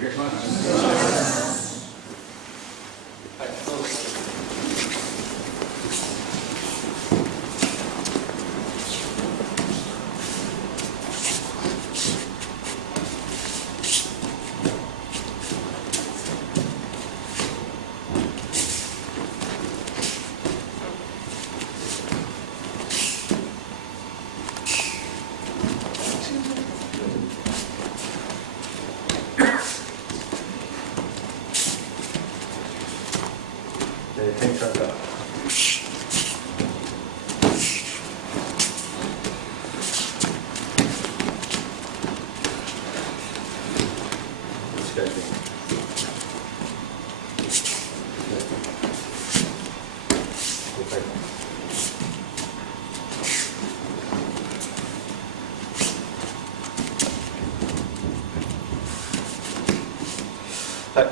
願いします。はい、どうぞ。転換から。近いです。はい、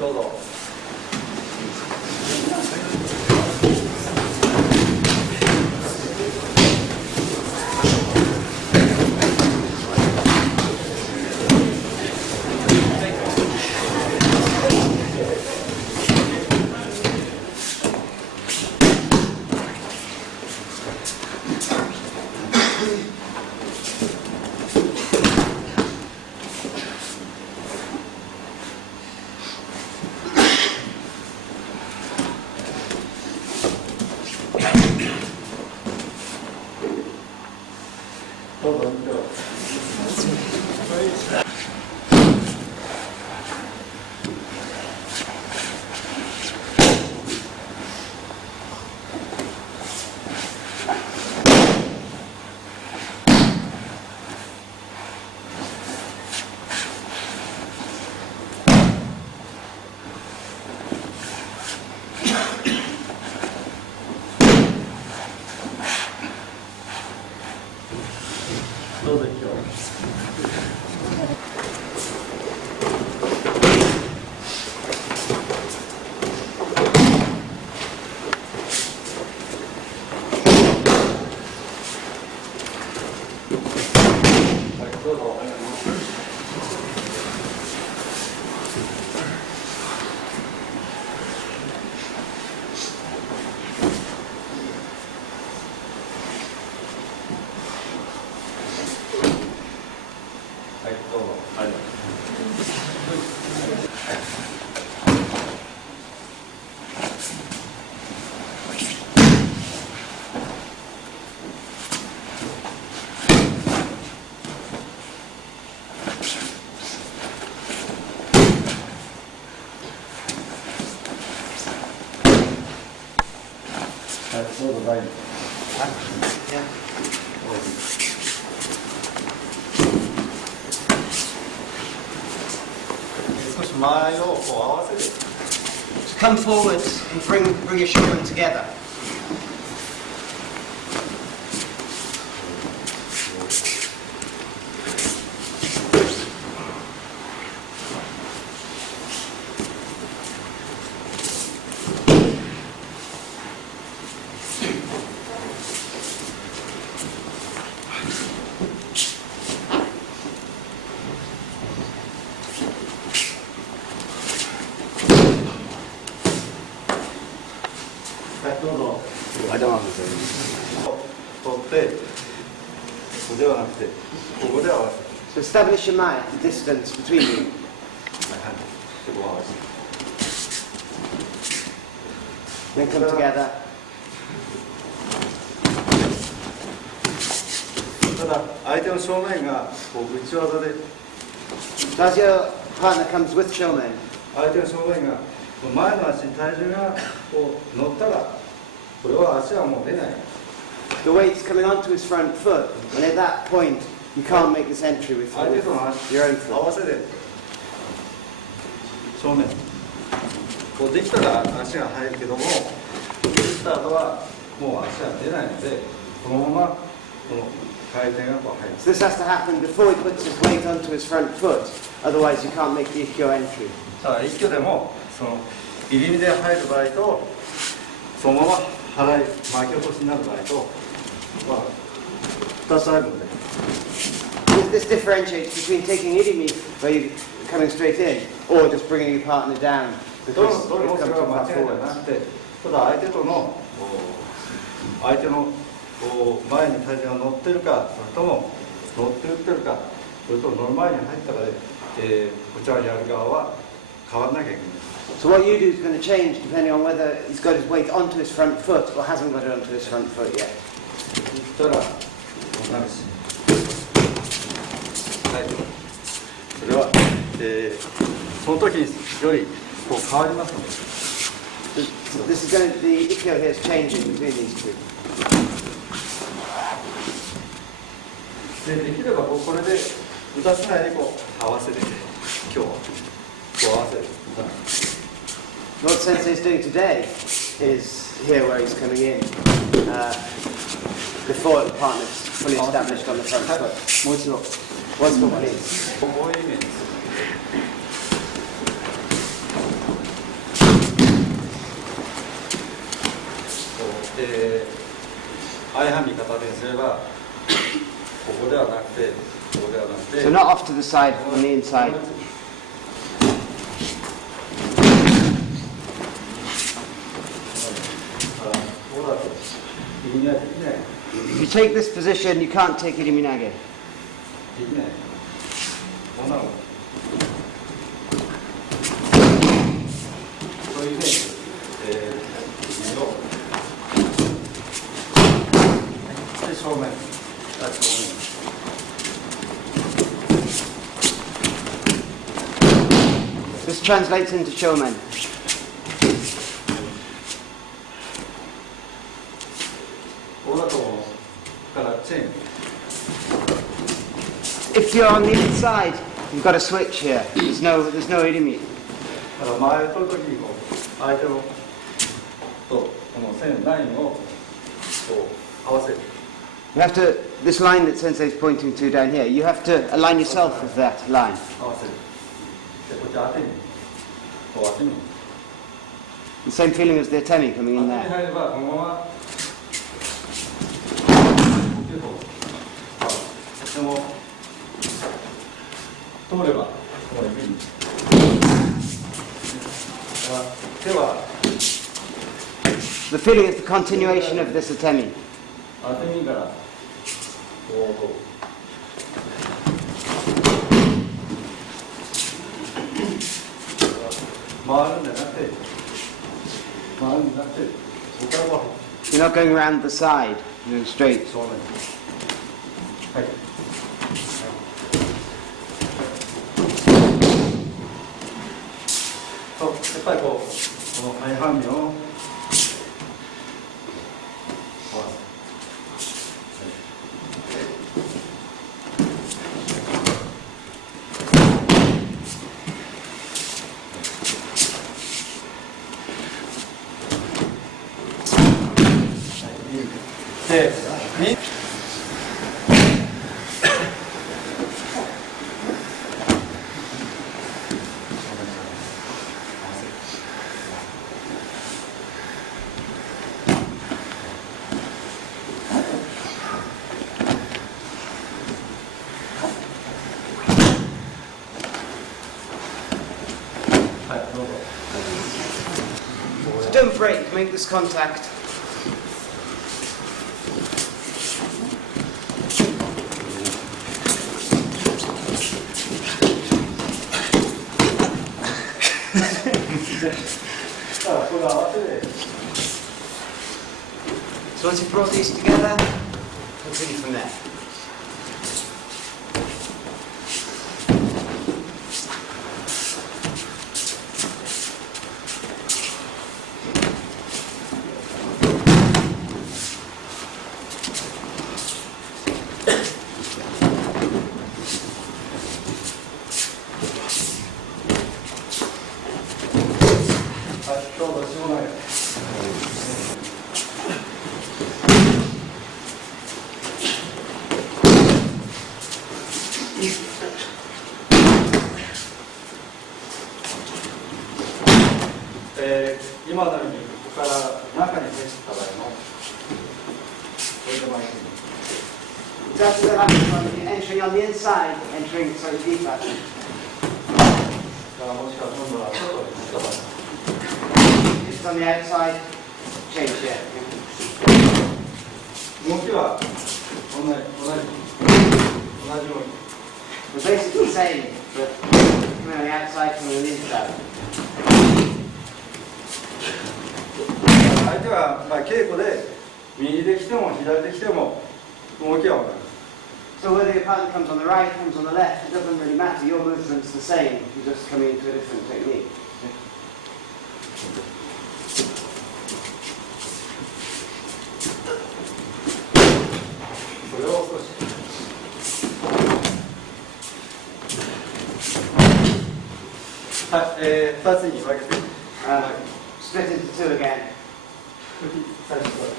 どうぞ。どうでしょう。はい、どうぞ。はい、どうぞ。はい。どうぞ、大丈夫。少し間合いをこう合わせて。Come forward and bring your shoulder together. で合わせ So establish your mat, the distance between you. はい、ここを合わせ Then come together. ただ相手の正面がこう内技で So as your partner comes with showmen, 相手の正面が前の足に体重がこう乗ったらこれは足はもう出ない the weight's coming onto his front foot, and at that point, you can't make this entry with 相手との足 your own 合 foot. わせで正面こうできたら足が入るけどもできた後はもう足は出ないのでこのままこの回転がこう入る So this has to happen before he puts his weight onto his front foot, otherwise you can't make the Ikkyo entry. さあ一挙でもその入り身で入る場合とそのまま払い巻き落としになる場合とまあ2つあるので This differentiates between taking irimi, where you're coming straight in, or just bringing your partner down どれ because どれ you've もそ come れ too は far 間違いでは forward. なくてただ相手との相手の前に体重が乗ってるかそれとも乗って打ってるかそれとも乗る前に入ったかで、こちらにやる側は変わらなきゃいけない So what you do is going to change depending on whether he's got his weight onto his front foot or hasn't got it onto his front foot yet. そしたらこうなるしはいそれは、その時よりこう変わりますので So this is going to, the Ikkyo here is changing between these two. できればこれで打たせないでこう合わせて今日こう合わせる What Sensei is doing today is here where he's coming in before the partner's fully established on the front foot. もう一度 Once more, please. こういうイメージです相反見方ですればここではなくてここではなくて So not off to the side, on the inside. こうだと意味はできない If you take this position, you can't take iriminage. できないこんなのそういうイメージ右をで正面正面 This translates into showmen. こうだとからチェーン If you're on the inside, you've got a switch here. There's no irimi. だから前を取るときにこう相手のとこの線ラインをこう合わせる You have to, this line that Sensei is pointing to down here, you have to align yourself with that line. 合わせるでこっち当てにこう当てに The same feeling as the atemi coming 当て in に there. 入ればこのままでも通ればこういうふうに手は The feeling is the continuation of this atemi. 当て身からこう回るんじゃなくて回るんじゃなくてここからこう You're not going around the side, you're going straight. 正面はいそうやっぱりこの相反見をで、はいどうぞ So don't break, make this contact. だからこれ合わせで So once you've brought these together, continue from there.今のようにここから中に入った場合のこれで巻いてみる。 That's what happens when you're entering on the inside, entering sorry deeper. だからもしか今度はちょっと近場 If it's on the outside, change it. 動きは同じように We're basically the same, but coming on the outside, coming on the inside. 相手はまあ稽古で右で来ても左で来ても動きは同じ。 So whether your partner comes on the right, comes on the left, it doesn't really matter. Your movement's the same. You're just coming into a different technique. それを少し。はい、2つに分けて。Split into two again. 最初から。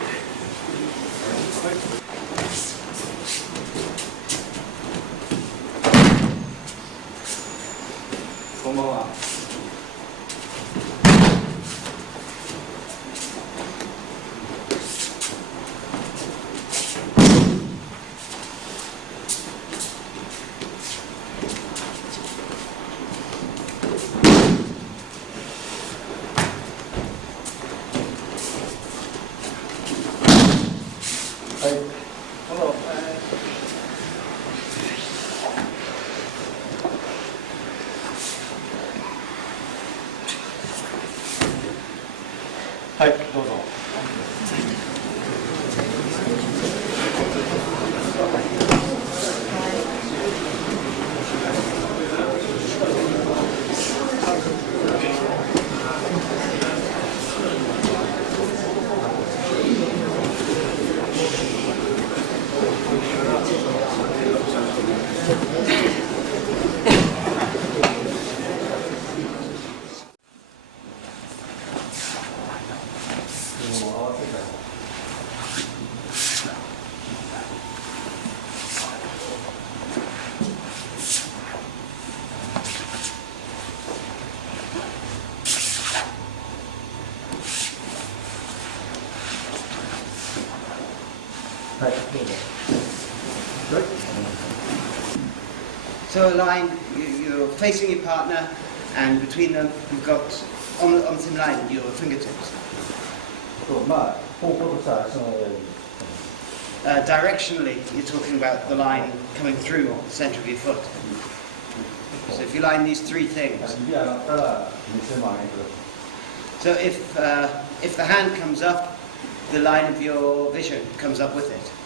こんばんは。はい。はい、どうぞ。はい、どうぞ。So a line, you're facing your partner, and between them, you've got on the same line your fingertips. まあ、方向としては足の上に。Directionally, you're talking about the line coming through the center of your foot. So if you line these three things. 指上がったら2000万円ください。 So if the hand comes up, the line of your vision comes up with it.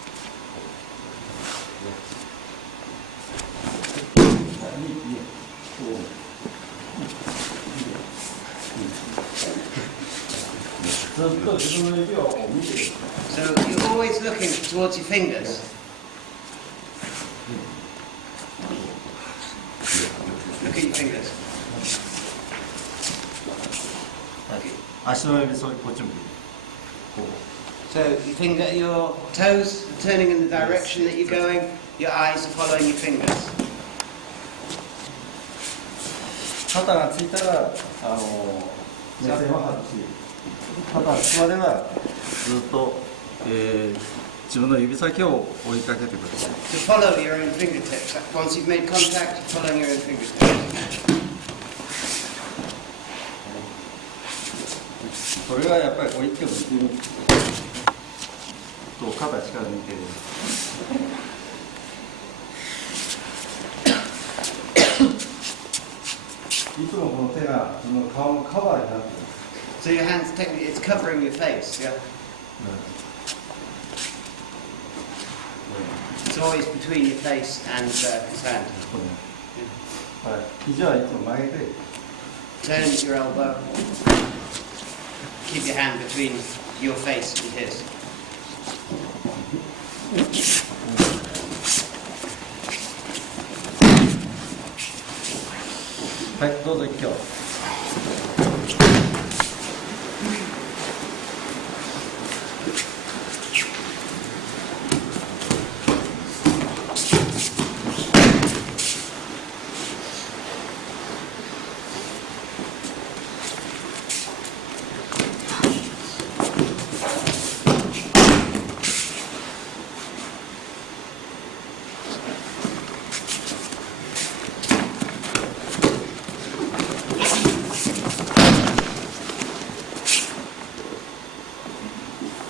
ずっと自分の指を見ている。 So you're always looking towards your fingers. Look at your fingers. 足の指、そうこっち向く。こう。 So your toes are turning in the direction that you're going. Your eyes are following your fingers. 肩がついたら目線は外し、肩がつくまではずっと、自分の指先を追いかけてください。 To follow your own fingertips. Once you've made contact, you're following your own fingertips. それがやっぱりこう一挙にと肩力抜いてる。いつもこの手がその顔のカバーになっています。 So your hands, technically, it's covering your face, yeah? It's always between your face and his hand. はい、肘はいつも曲げて、 Turn your elbow. Keep your hand between your face and his. はい、どうぞ一挙。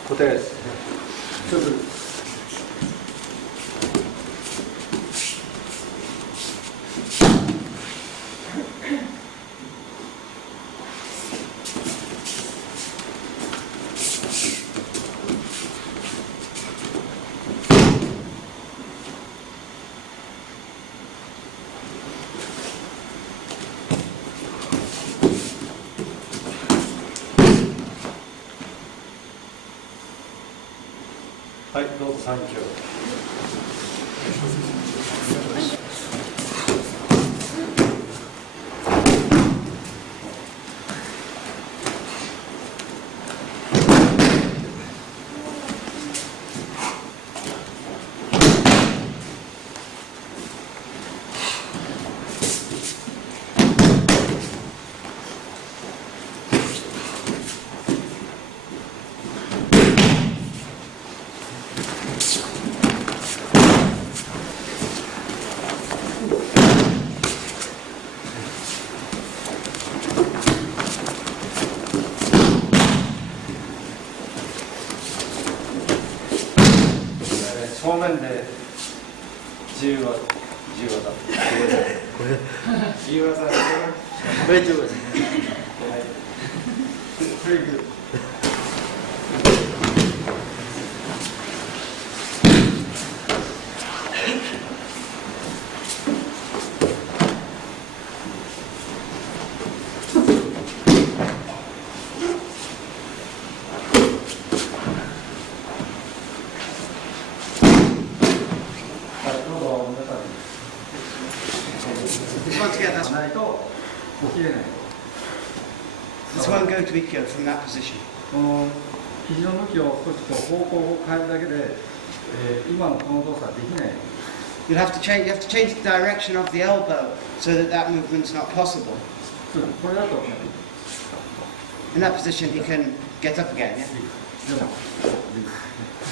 答えです。一つ。はい、どうぞ3挙。正面で自由技。自由技。これ自由技。Very good. ないと起きれない。This won't go to Ikkyo from that position. この肘の向きを少しこう方向を変えるだけで、今のこの動作はできない。You have to change the direction of the elbow so that that movement's not possible. これだと In that position, he can get up again. Yeah?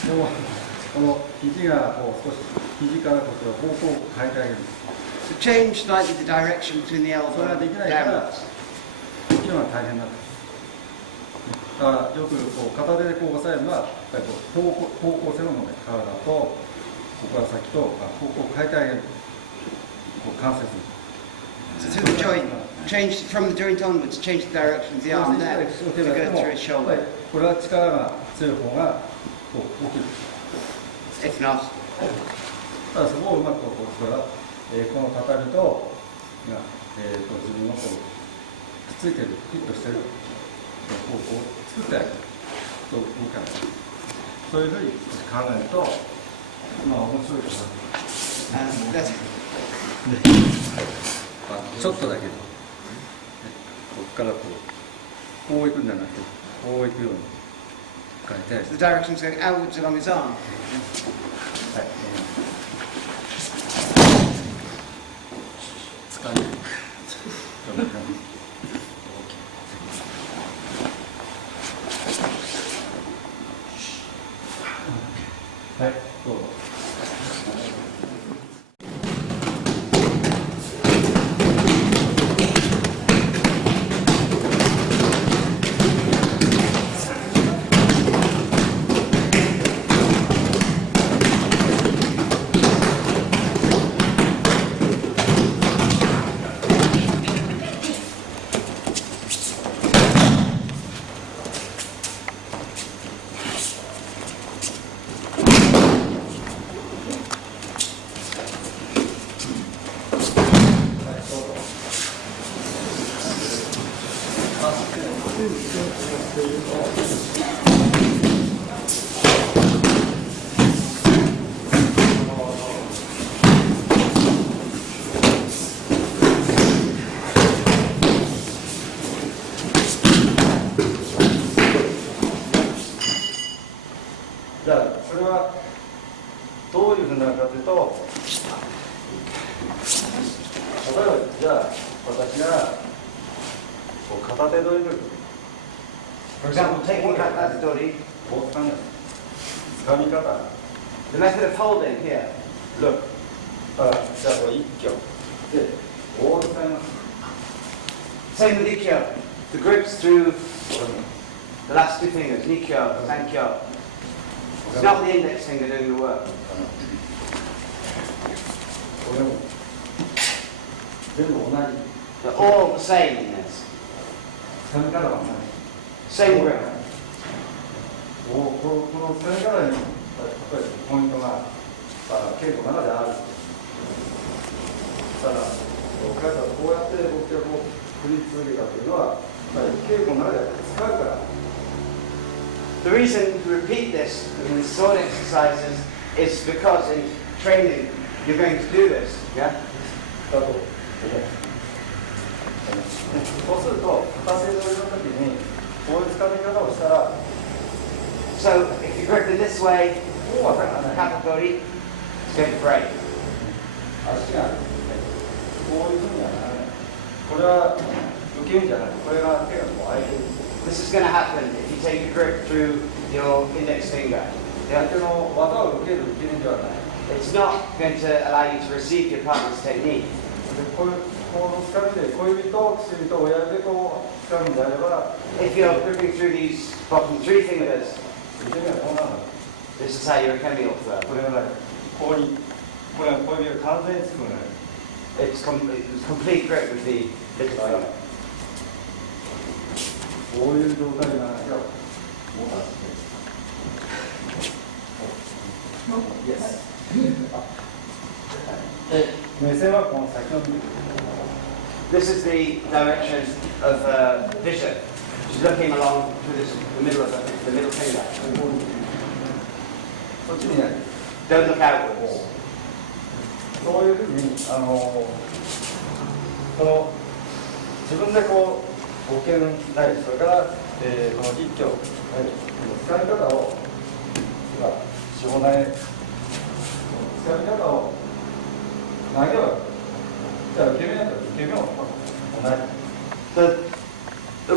でもこの肘がこう少し肘からこう方向を変えてあげる。So change slightly the direction between the それ elbow ができ and ないから downwards. 生きるのが大変なんです。だからよくこう片手でこう押さえるのはやっぱりこう方向性のもので体とここから先と方向を変えてあげる。こう関節。 So through the joint, change from the joint onwards, change the direction of the arm there to go through his やっぱり shoulder. これは力が強い方がこう起きる。 If not, ただそこをうまくこの畳とが、自分のこうくっついてるフィットしてる方向を作ってあげるといいかな。そういうふうに考えるとまあ面白いかな。that's ちょっとだけど、ここからこう行くんじゃなくてこう行くように変えて。 the direction's going outwards along his arm. はい。掴んで。はい、どうぞ。じゃあそれはどういうふうになるかというと、例えばじゃあ私がこう片手取りという For example, taking katadori, こう掴み方 the method of holding here. Look じゃあこれ一挙でこう掴みます Same with Ikkyo. The grips through the last two fingers, Nikkyo, Sankyo. It's not the index finger doing the work. これも全部同じ They're all the same in this. 掴み方は同じ Same grip. この掴み方にポイントが稽古の中である。ただ、こうやって僕がこう振り続けたというのは、稽古の中で使うから。The reason to repeat this in sword exercises is because in training you're going to do this. Yeah? だと思う。そうすると、片手取りの時にこういう掴み方をしたら、So if you grip it this way, katadori, it's going to break. 足がこういうふうにはならない。これは受け身じゃない。これが手がこう空いてる。This is going to happen if you take a grip through your index finger. 相手の技を受ける受け身ではない。It's not going to allow you to receive your partner's technique. でこの掴みで小指と薬指と親指でこう掴むんであれば、 If you're gripping through these bottom three fingers, 受け身はこうなるの。 this is how you're coming up there. これがない。ここにこれは小指が完全につくのね。It's complete grip with the little finger. こういう状態がないと、もうYes. 目線はこの先を見る。 This is the direction of vision. She's looking along through the middle of the middle finger. そっちにない。 Don't look outwards. そういうふうにこの自分でこう保険ない、それから、この一挙、使い方を四方内使い方を投げはじゃあ受け身だったら受け身を同じ。 So,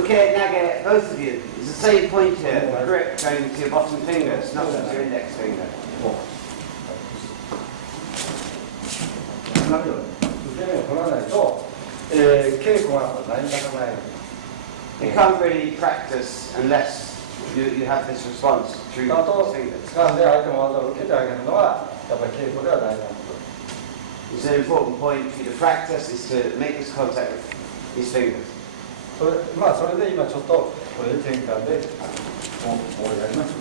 okay, nage, both of you, it's the same point here. The grip going to your bottom fingers, not to your index finger. 受け身を取らないと、稽古が成り立たない。 You can't really practice unless you have this response through あと your fingers. 掴んで相手の技を受けてあげるのはやっぱり稽古では大事なこと。 It's an important point for you to practice is to make this contact with these fingers. それで今ちょっとこれで転換でもうやりましょう。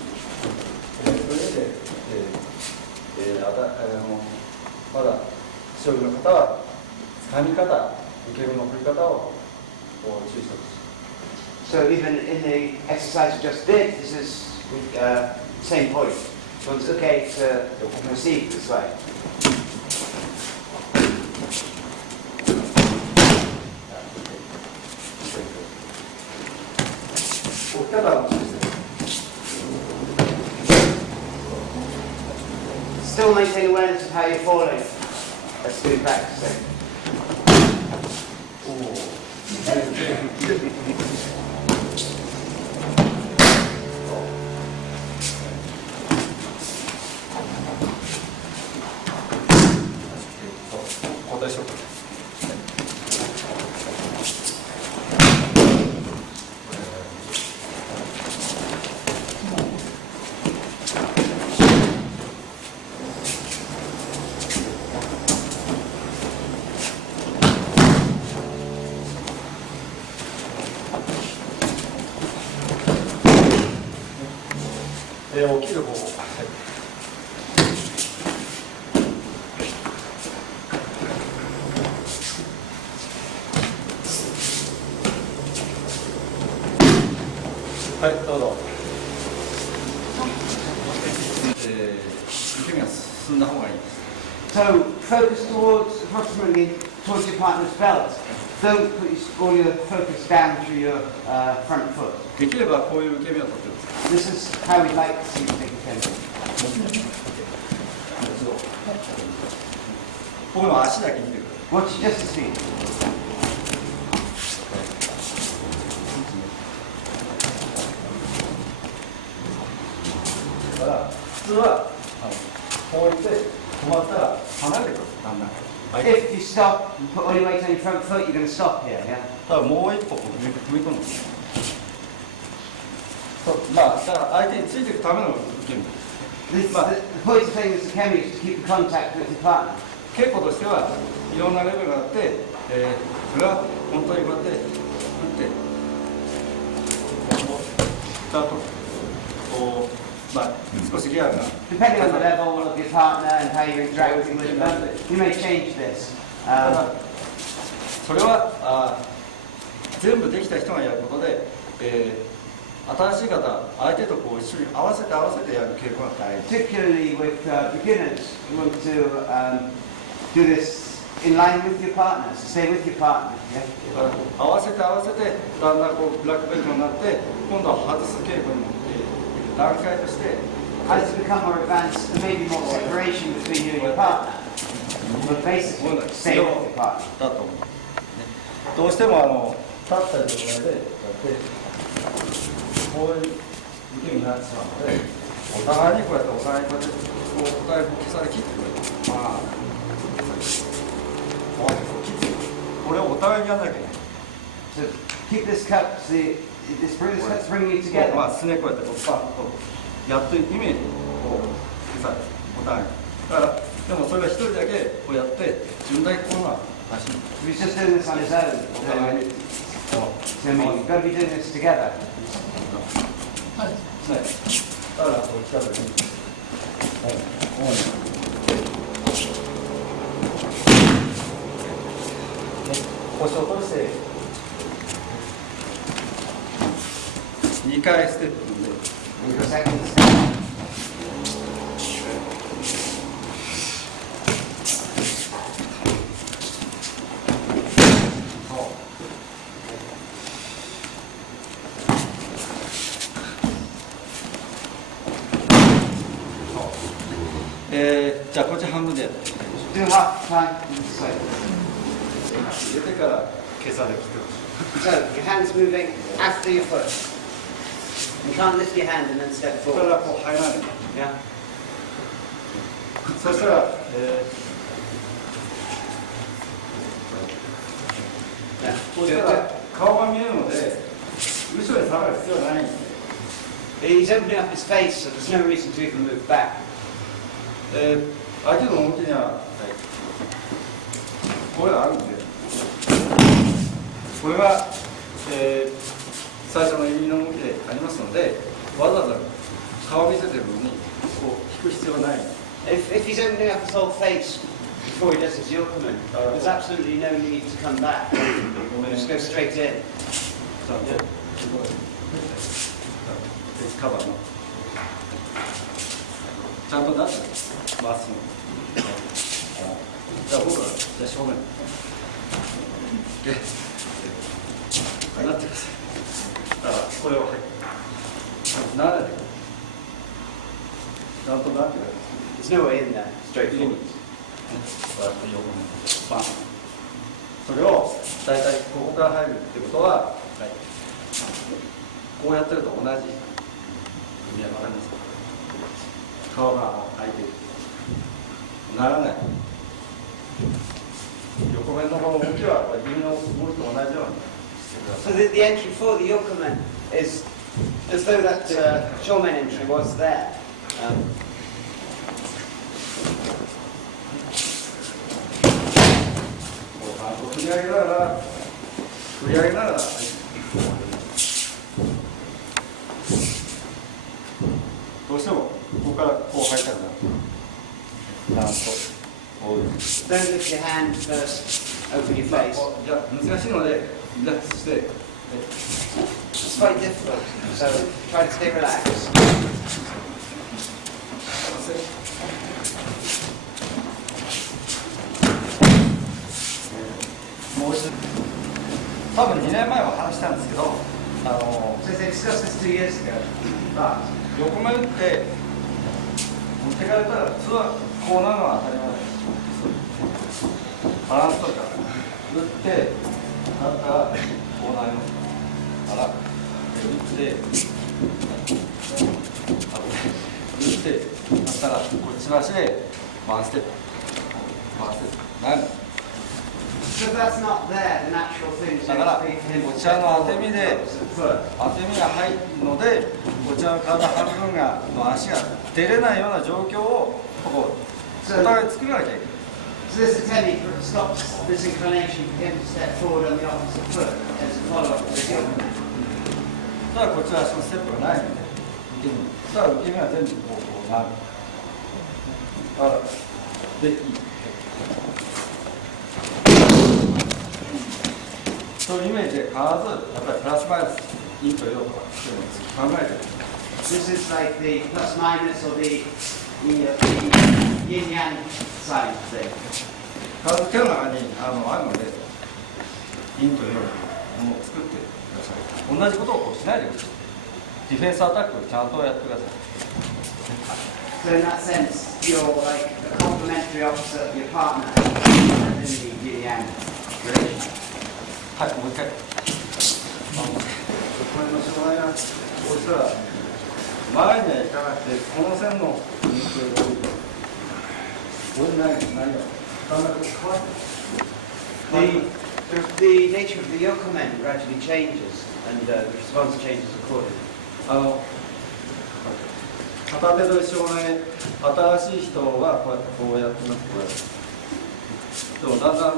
それで、まだ将棋の方は掴み方、受け身の振り方を注意してほしい。 So even in the exercise you just did, this is same point. So it's okay to proceed this way. 置き方も注意して。 Still maintain awareness of how you're falling. Let's do practicing. 交代しようか。起きる方。はいどうぞ。受け身が進んだ方がいいです。 So focus towards, approximately towards your partner's belt. Don't put all your focus down through your front foot. できればこういう受け身を取ってください。 This is how we like to see you take a tennis. 僕の足だけ見てください。 Watch just the feet. だから普通はこうやって止まったら離れてくるだんだん。If you stop and put all your weight on your front foot, you're going to stop here, yeah? ただもう一歩こう踏み込むんですね。そうまあだから相手についていくための受け身。 This, the point of taking this kemi is to keep the contact with your partner. 稽古としてはいろんなレベルがあって、それは本当にこうやって打ってスタートこうまあ少しギアが Depending on the level of your partner and how you're interacting with them, you may change this. それは全部できた人がやることで、新しい方相手とこう一緒に合わせてやる稽古が大事。 Particularly with beginners, you want to do this in line with your partner, so stay with your partner. Yeah? だから合わせてだんだんこうブラックベルトになって今度は外す稽古に持っていく段階として As you become more advanced, there may be more separation between you and your partner. But basically, stay with your partner. だと思う、ね、どうしても立った状態でこういう受け身になってしまうのでお互いにこうやってお互いにこうやってお互いに消され切ってくれる。これをお互いにやらなきゃいけない。 So keep this cup, see, this cup's bringing you together. まあすねこうやってこうパッとやっとイメージこう消されるお互いに。だからでもそれが一人だけこうやって自分だけこうな足に。 If he's just doing this on his own, then you've got to be doing this together. はい。だからこう来た時に。腰を落として2回ステップ踏んで Your second step. じゃあこっち半分でやって Do half time this way. 入れてから消されてくる。 So your hand's moving after your foot. You can't lift your hand and then step そこから forward. こう入らない。 Yeah. そしたら、こうしたら顔が見えるので後ろに下がる必要はないんです。 He's opening up his face, so there's no reason to even move back. 相手の動きには、これがあるんで、これが、最初の指の動きでありますので、わざわざ顔を見せてるのにこう引く必要はない。 If he's opening up his whole face before he does his yokomen, there's absolutely no need to come back. Just go straight in. カバーのちゃんとなってまっすぐ。じゃあ僕はじゃあ正面なってください。だからこれを慣れてくる。ちゃんとなってください。 There's no way in there. Straight こうや forward. って横にバン。それを大体ここから入るってことは、こうやってると同じ。わかりますか？顔が開いてる。ならない。横面の方の動きは指の動きと同じようにしてくだ So さい。 the entry for the yokomen is as though that shomen entry was there. 振り上げながら、どうしてもここからこう入りたくなる。ちゃんとこういう。 Don't lift your hand first, open your face. じゃあ難しいのでリラックスして It's quite difficult, so try to stay relaxed. もう一度多分2年前も話したんですけど、 So they discussed this 2 years ago, but 横目打って持ってかれたら普通はこうなるのは当たり前です。バランスとか打ってなったらこうなりますから打ってなったらこっちの足でワンステップなん so that's not there, the natural thing. だからこちらの当て身で当て身が入るのでこちらの体半分の足が出れないような状況をこうお互い作らなきゃいけない。 So this technique stops this inclination for him to step forward on the opposite foot as a follow-up to the yoga. だからこちら足のステップがないのでだから受け身は全部こうなる。だからでいい。そういうイメージで必ずやっぱりプラスマイナス陰と陽とかっていうのを考えてる。 This is like the plus minus or the yin yang sign thing. 必ず手の中にあるので陰と陽のものを作ってください。同じことをこうしないでください。ディフェンスアタックをちゃんとやってください。 So in that sense, you're like a complementary opposite of your partner in the yin yang relation. はい、もう一回。これの障害がこうしたら前には行かなくてこの線の肉を置いてこれないよ。だんだん変わってる。 The nature of the yoga men gradually changes and the response changes accordingly. 片手と一緒ね、新しい人はこうやってます、こうやって。でもだんだん、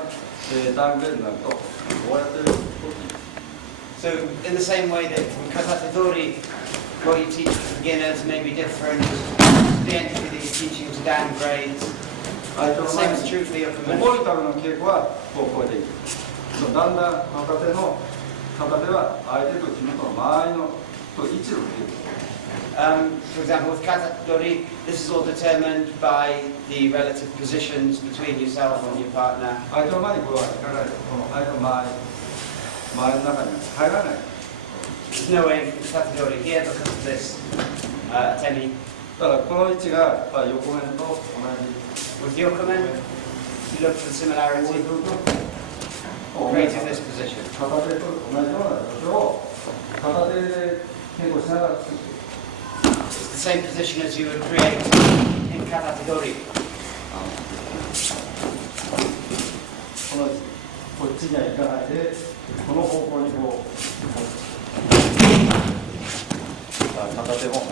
ダウングレードになると、こうやってるとき。 So in the same way that from Katatedori, what you teach to beginners may be different, the entry that you're teaching to downgrades. The same is true for yoga men. 覚えるための稽古はこうでいい。だんだん片手は相手と自分との周りのと位置を見る。For example, with Katatedori, this is all determined by the relative positions between yourself and your partner. 相手の前にこれはいかないです。この相手の周りの中に入らない。 There's no way from Katatedori here because of this atemi. だからこの位置がやっぱり横面と同じ。 With yoga men, you look for the similarity, creating this position. 片手と同じような状況を片手で稽古しながら作っていく。 It's the same position as you would create in Katatedori. こっちには行かないで、この方向にこう。片手も同じ。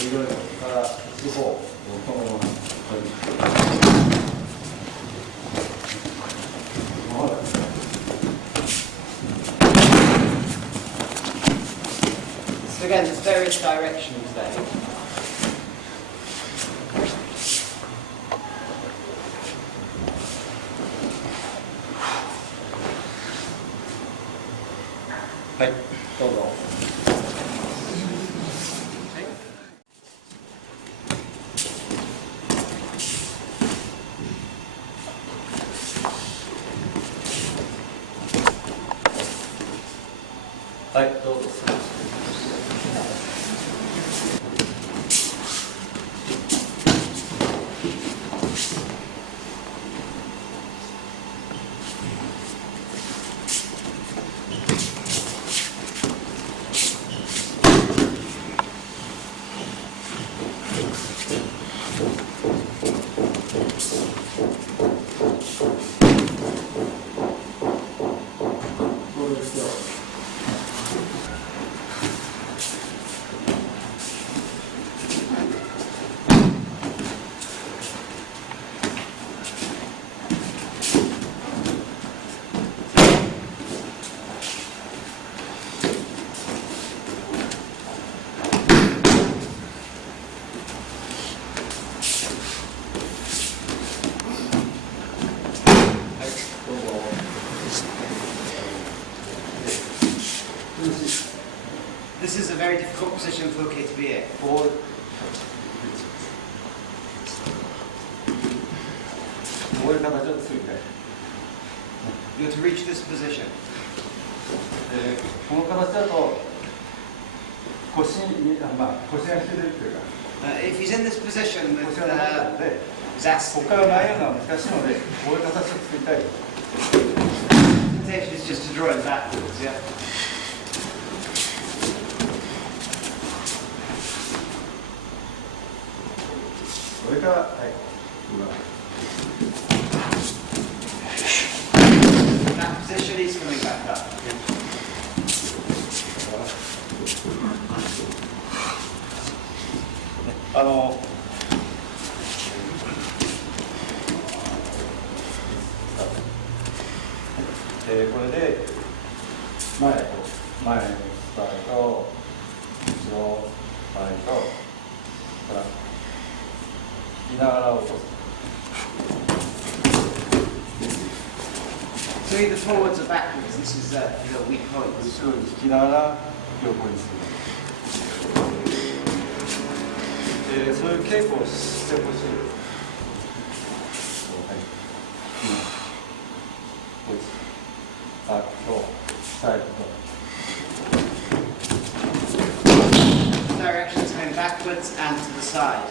いろいろから四方このまま。So again, there's various directions there. Hey, go on. Hey, go on. very difficult position for UKA to be in. こうこういう形を作りたい。 You have to reach this position. この形だと腰に、腰が引けてるというか、If he's in this position with 腰が長いので、 his ass, ここから曲げるのは難しいので、こういう形を作りたい。 the intention is just to draw him backwards, yeah? それから、はい。 That position, he's coming back up. これで前のスパイと後ろスパイとから引きながら落とす。 So either forwards or backwards, this is the weak point. 後ろに引きながら横にする。そういう稽古をしてほしい。バックとサイドと。 Direction is going backwards and to the side.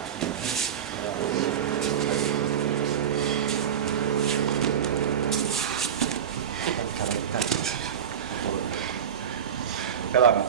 からが。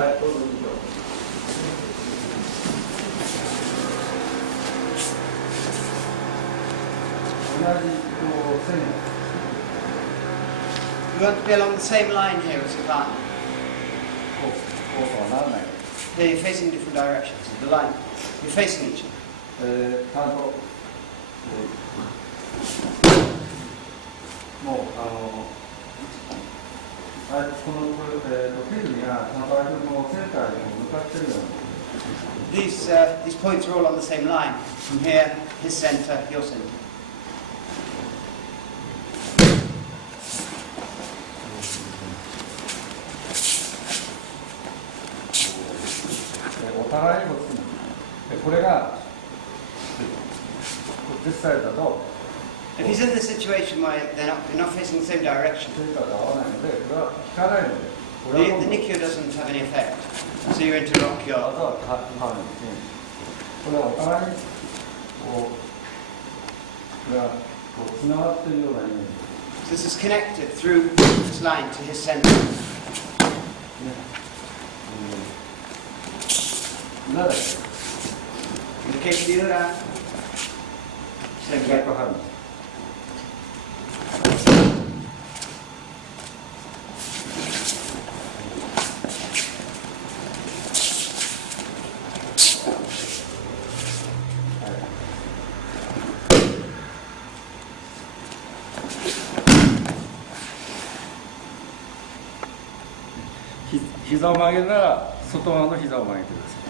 はい、どうぞどうぞ。同じ線。 You want to be along the same line here as your partner. こうとはならない。 Here you're facing different directions. The line, you're facing each other. ちゃんと、もうこのフィルムがちゃんと相手のセンターに向かってるように。 These points are all on the same line. From here, his center, your center. お互いにこれが実際だと If he's in the situation where they're not facing the same direction, センターが合わないのでこれは効かないのでこれは the Nikyo doesn't have any effect. So you interlock あと your. は変わるんですね。これはお互いにこれはつながっているようなイメージ。 So this is connected through this line to his center. 裏だけ In the case of the Ura, 線がかかるんです。 膝を曲げるなら外側の膝を曲げてください。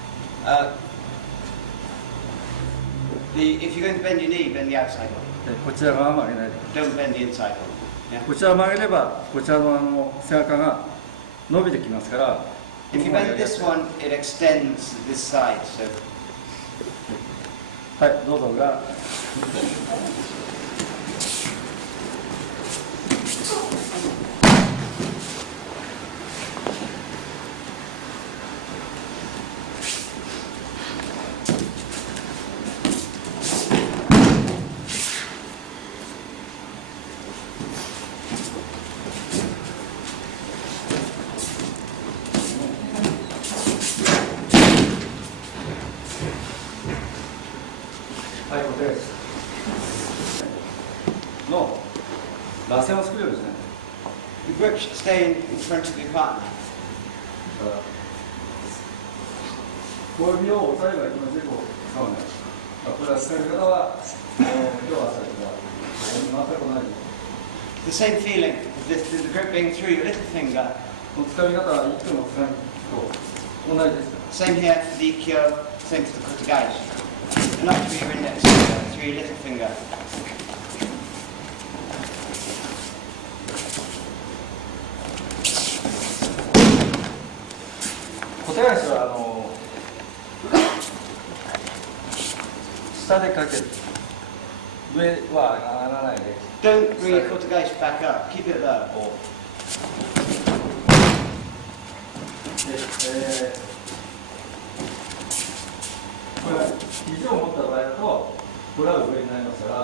if you're going to bend your knee, bend the outside one. こちら側は曲げないで。 Don't bend the inside one. Yeah. こちらを曲げればこちらの背中が伸びてきますから。 If you bend this one, it extends this side. So はい、どうぞ裏。grip should stay in front of your partner. 小指を押さえばいきますね、こう使うね。これは使い方は、今日は朝から全く同じ。The same feeling, the grip being through your little finger. 使い方は一個の使いと同じですから。Same here for the ikkyo, same for the kotegai. And not through your index finger, through your little finger. 小手足は下でかける。上は上がらないで。Don't bring your kotegai back up, keep it low. これ肘を持った場合だとこれは上になりますから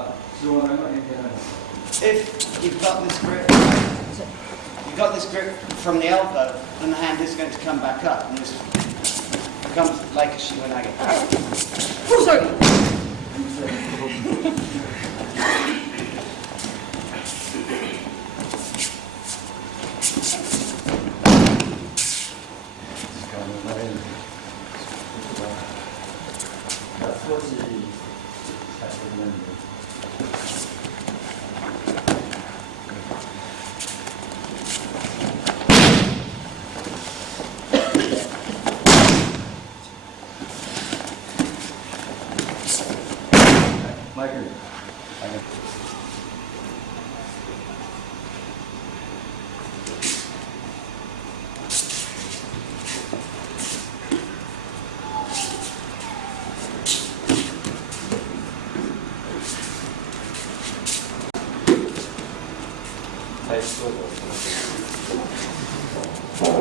後ろ側が変形になります。If you've got this grip from the elbow, then the hand is going to come back up and this becomes like a shiwanage. Oh, sorry. 少ししかしてないんで。マイクに。はい、どうぞ。こ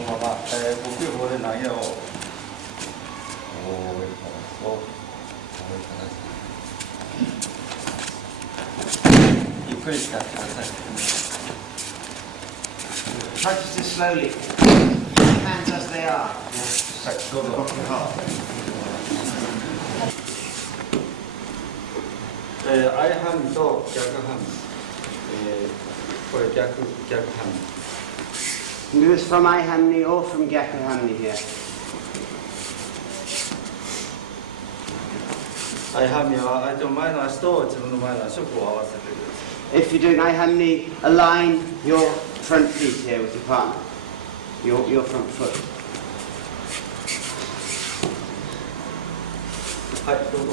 のまま、呼吸法で投げを。ゆっくり使ってください。Practice this slowly. Hands as they are. はい、どうぞ。相ハンと逆ハン、これ逆ハン。Do this from I-hamni or from gyaku-hamni here. 相ハンは相手の前の足と自分の前の足をこう合わせてください。If you're doing I-hamni, align your front feet here with your partner, your front foot. はい、どうぞ。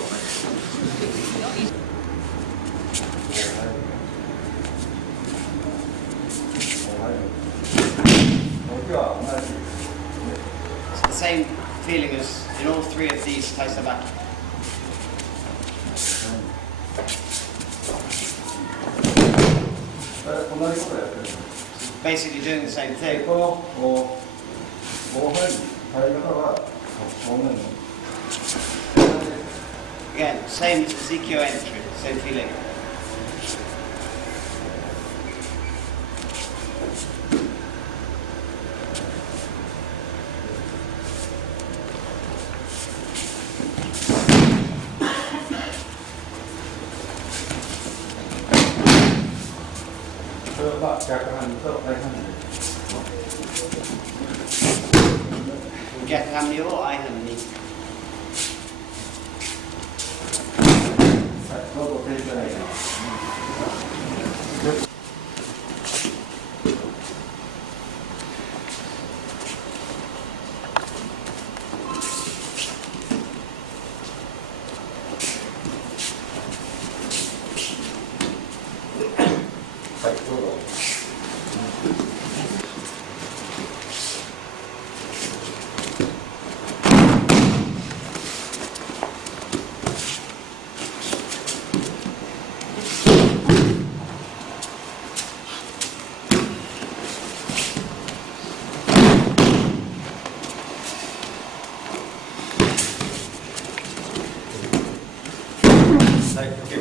It's the same feeling as in all three of these taisabaki. Basically doing the same thing. Again, same as the Zikyo entry, same feeling. Gyaku-hamni or I-hamni. どうぞ手いただいて。はい、どうぞ。はい、OK。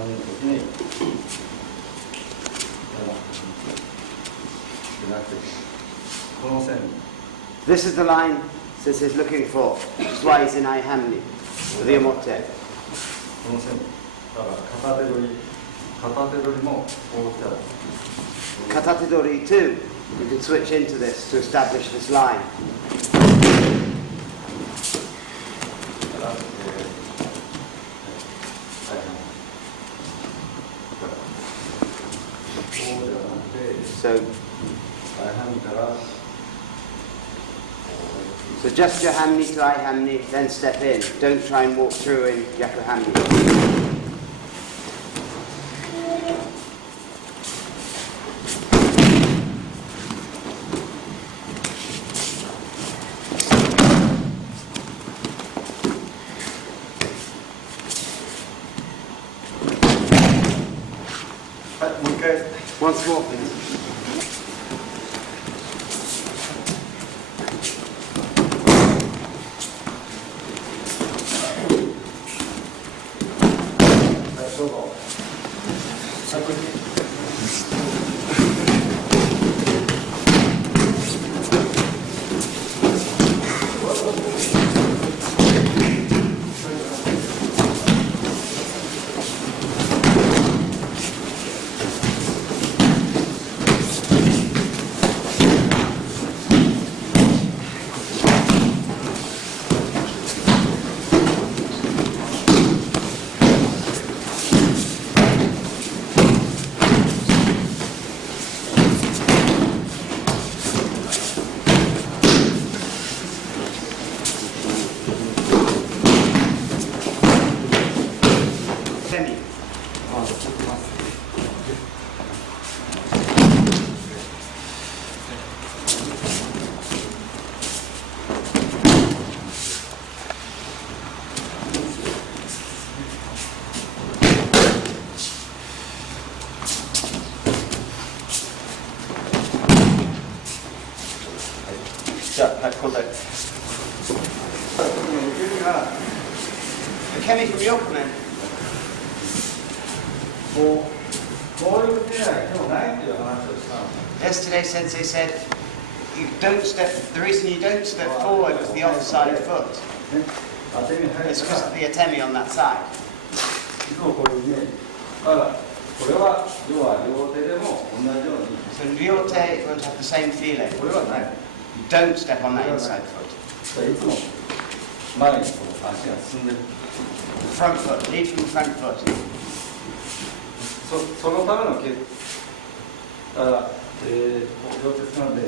感じの時にじゃなくてこの線 This is the line Sensei is looking for. That's why he's in Aihamni, for the Omote. この線だから片手取りもこうしたら Katatedori too. You can switch into this to establish this line. だからそうではなくて So, Aihamni から so just Yohamni to Aihamni, then step in. Don't try and walk through in Yakuhamni. Once more, please. Semi. The Kemi from Yokomen. こういう手が今日ないっていう話をしたの Yesterday, Sensei said, you don't step. The reason you don't step forward with the offside foot ね当てに入る is か because ら of the atemi on that side. いつもこういうねだからこれは要は両手でも同じように So in Ryote, won't have the same feeling. これはない You don't step on that inside foot. いつも前にこう足が進んでる Front foot, lead from the front foot. そのためのケースだから両手掴んで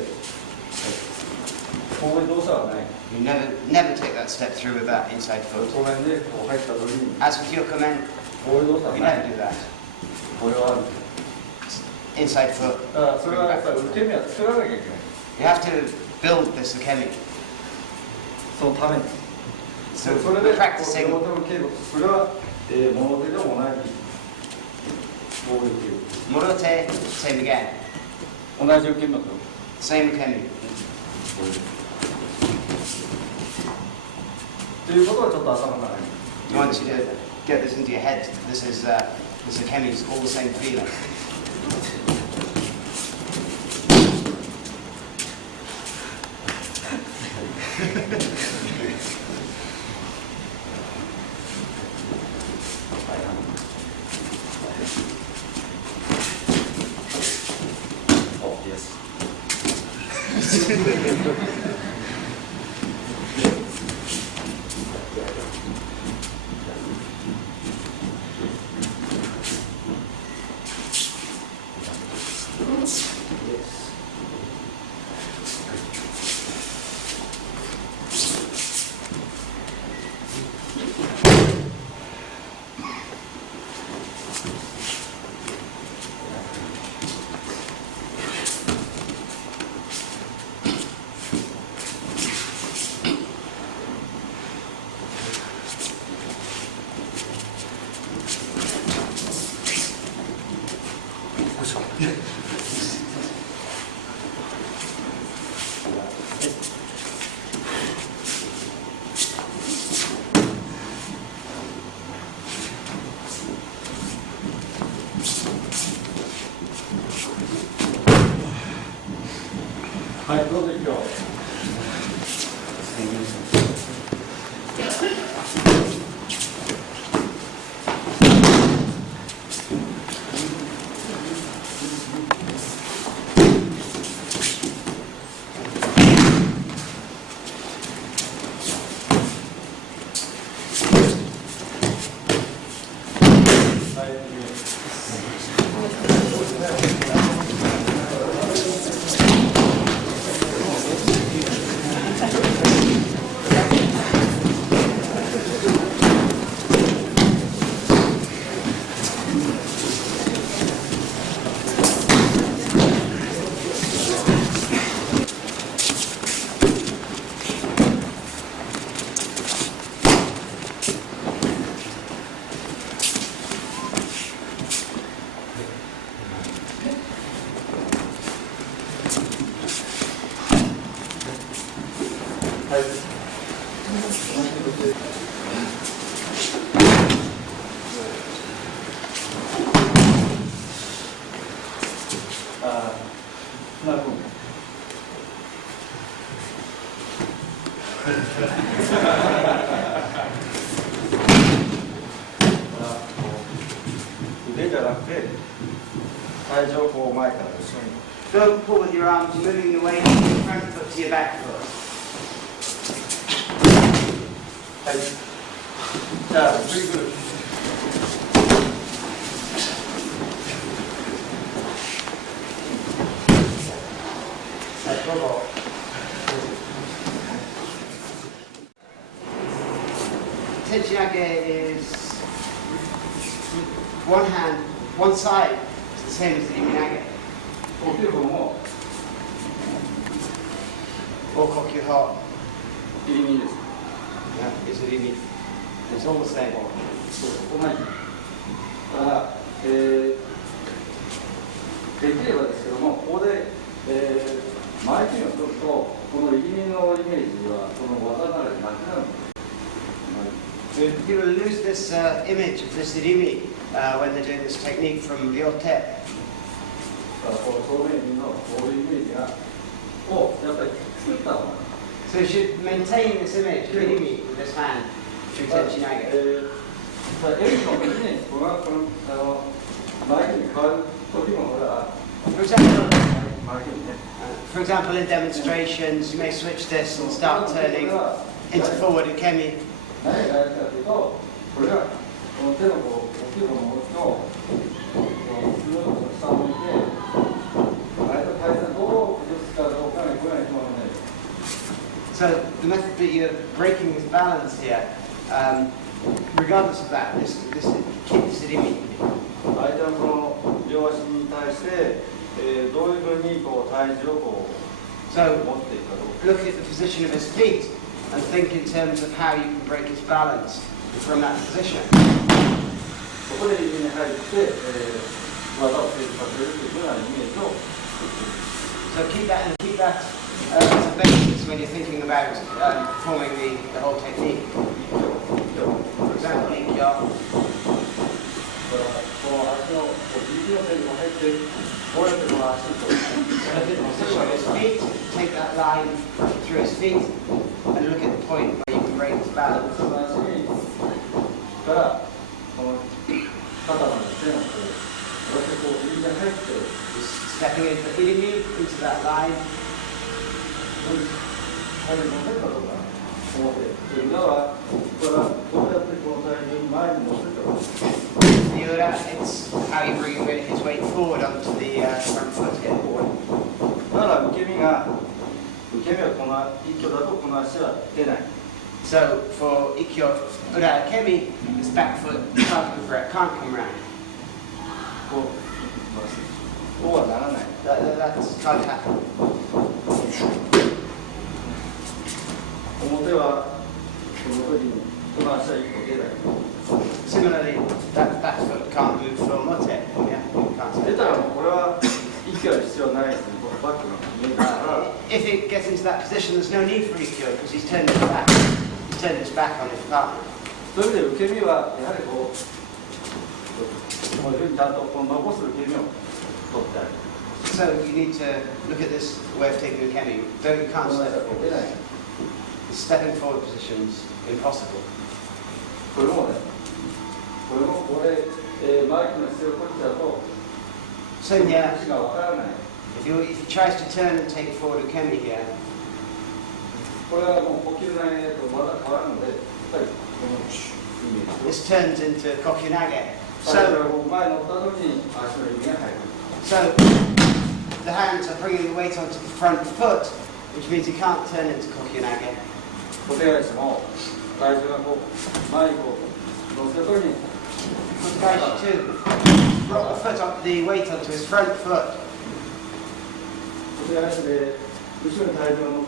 こういう動作はない You never take that step through with that inside foot. この辺でこう入った時に As with Yokomen, こういう動作は you な never い do that. これはある Inside foot. だからそれはやっぱり受け身は作らなきゃいけない You have to build this akemi. そのために So それで practicing 両手の稽古それは物手でも同じこういう Morote, same again. 同じ受け身の Same akemi. ということをちょっと頭の中に I want you to get this into your head. This akemi is all the same feeling. Oh, yes. なるほど。腕じゃなくて体重をこう前から後ろに。 Don't pull with your arms, you're moving the weight from your front foot to your back foot. はい。じゃあ次来る。はい、どうぞ。Techinage is one hand, one side, it's the same as the iminage. 起きる方も Or kokyu heart. 入り身です。 Yeah, it's a imi. It's all the same. そう同じ。だから、できればですけども、ここで、前金を取ると、この入り身のイメージは、その技ならでなくなるんです。You will lose this image of this irimi when they're doing this technique from Ryote. この正面のこういうイメージがをやっぱり作った方が So you should maintain this image of irimi with this hand through Techinage. 演技の時にこの前に変わる時もほら For example, 前にね for example, in demonstrations, you may switch this and start turning into forward ukemi. 何が大事かというとこれがこの手のこう大きい方の動きをスムーズに下を向いてあれと対戦どう崩すかどうかにこれが一番ね So the method that you're breaking this balance here, regardless of that, this keep this irimi. 相手のこの両足に対して、どういうふうにこう体重をこう So 持っていくかどうか look at the position of his feet and think in terms of how you can break his balance from that position. そこで入りに入って、技を成立させるというふうなイメージを So keep that as a basis when you're thinking about performing the whole technique. For example, Ikyo. この足の右の手にも入ってこうやってこの足と So look at the position of his feet, take that line through his feet and look at the point where you can break his balance. その足にからこの肩まで手のこうこうやってこう右に入って Stepping into the irimi, into that line. これ乗せるかどうか思って裏はこれはどうやってこの体重に前に乗せるか The ura, it's how you bring his weight forward onto the front foot here. だから受け身はこの一挙だとこの足は出ない So for Ikkyo ura kemi, this back foot can't move right, can't come round. こうこうはならない That's can't happen. 表はこの時にこの足は一個出ない Similarly, that back foot can't move from mote. Yeah, can't 出たらもうこれは息が必要ないですねこのバックが見えるから If it gets into that position, there's no need for Ikkyo because he's turned his back. He's turned his back on his partner. そういう意味で受け身はやはりこういうふうにちゃんとこの残す受け身を取ってある So you need to look at this way of taking ukemi. You can't この足は step こう出ない Stepping forward positions impossible. これもねこれマイクの姿勢を取っちゃうと Same here. 足がわからない If he tries to turn and take forward ukemi here, これはもう呼吸内とまだ変わるのでやっぱりこのイメージ this turns into kokyunage. 最初はこう前に乗った時に足の指が入る。 So the hands are bringing the weight onto the front foot, which means you can't turn into kokyunage. 小手返しも体重がこう前にこう乗せた時に Kokyunage too. Brought the foot up, the weight onto his front foot. 小手返しで後ろに体重を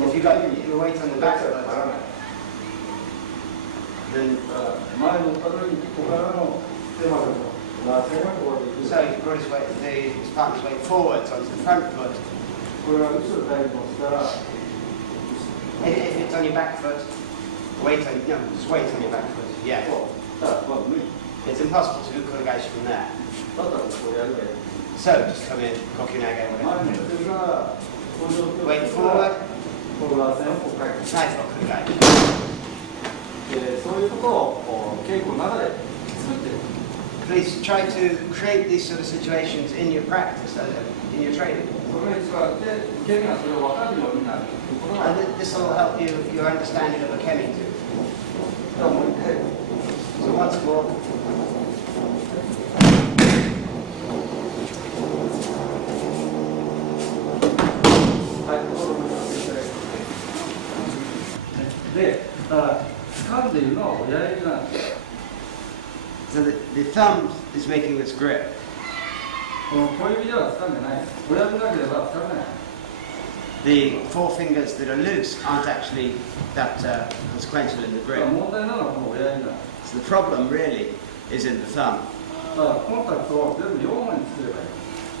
If you got your weight on the back foot, ならない。 then 前に乗った時にここからの手までの螺旋がここでいく。 so he brought his weight, his partner's weight forwards onto the front foot. これが後ろ体重乗せたら If it's on your back foot, weight on just weight on your back foot. Yeah, そうだからまあ無理。 it's impossible to do kokyunage from there. だったらこうやるがいい。 So just come in kokyunage, 前 whatever. に乗ってるからこの状況 Weight forward, この螺旋をこうかけて nice kokyunage. そういうことをこう稽古の中で作っていく。 Please try to create these sort of situations in your practice, in your training. それが一番で受け身がそれを分かるようになるということが And this will help you, your understanding of a kemi too. ではもう一回 So once more. So the thumb is making this grip. 小指では掴んでない。親指だけでは掴めない。 The four fingers that are loose aren't actually that consequential in the grip. 問題なのはこの親指だ。 So the problem really is in the thumb. だからコンタクトを全部4本に作ればいい。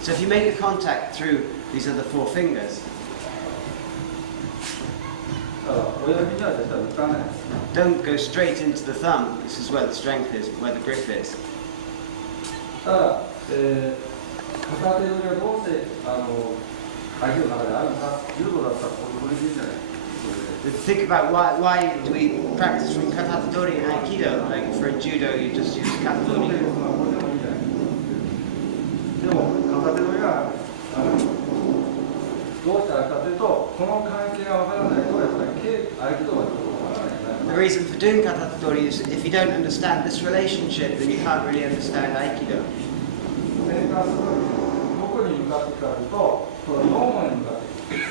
So if you make a contact through these other four fingers, だから親指には絶対打たない。 don't go straight into the thumb. This is where the strength is, where the grip is. ただ、片手取りはどうして相手の中であるのか、柔道だったらこれでいいんじゃない。 Think about why do we practice from katatedori in Aikido? Like for judo, you just use で katatedori. もこれでもいいんじゃない。でも片手取りはどうしてあるかというと、この関係がわからないとやっぱり合気道はわからない。 The reason for doing katatedori is if you don't understand this relationship, then you can't really understand Aikido. 転換するどこに向かっていくかというと、この4本に向かっていく。